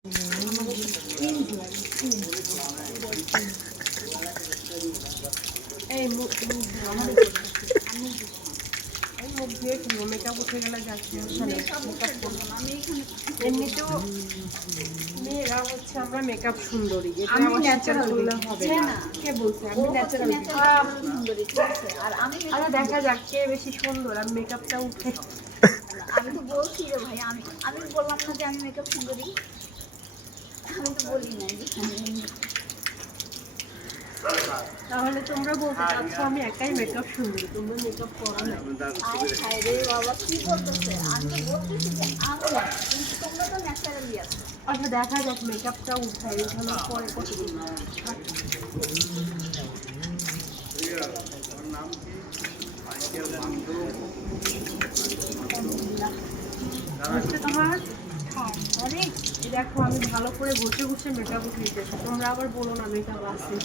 এই মুখ দিয়ে কিনো মেকআপ উঠে গেলে যাচ্ছে এমনিতেও মেয়েরা হচ্ছে আমরা মেকআপ সুন্দরী, এটা আমার ন্যাচারাল করলে হবে না। কে বলছে আমি ন্যাচারাল সুন্দরী? আর আমি দেখা যাক কে বেশি সুন্দর, আমি মেকআপটা উঠে। আমি তো বলছি রে ভাই, আমি বললাম না যে আমি মেকআপ সুন্দরী, আমি তো বলি না যে তাহলে তোমরা বলতে চাচ্ছ আমি একাই মেকআপ সুন্দরী, তোমরা মেকআপ করো না। রে বাবা কি বলতেছে, আমি তো বলতেছি যে আমি, কিন্তু তোমরা তো ন্যাচারালি আছো। আচ্ছা দেখা যাক মেকআপটা উঠাই, উঠানোর পরে কতদিন তোমার। আরে দেখো আমি ভালো করে বসে বসে মেকআপ উঠিয়েছি, তোমরা আবার বলো না মেকআপ আছে।